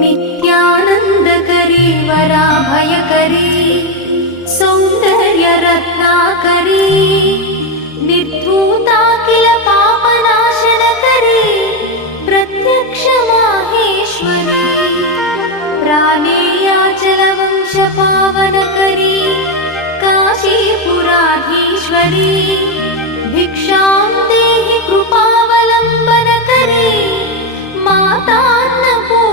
नित्यानन्दकरी वराभयकरी सौन्दर्यरत्नाकरी निर्धूताखिल पापनाशनकरी प्रत्यक्ष माहेश्वरी प्राणेयाचलवंशपावनकरी काशीपुराधीश्वरी भिक्षां देहि कृपावलम्बनकरी मातान्नपूर्णा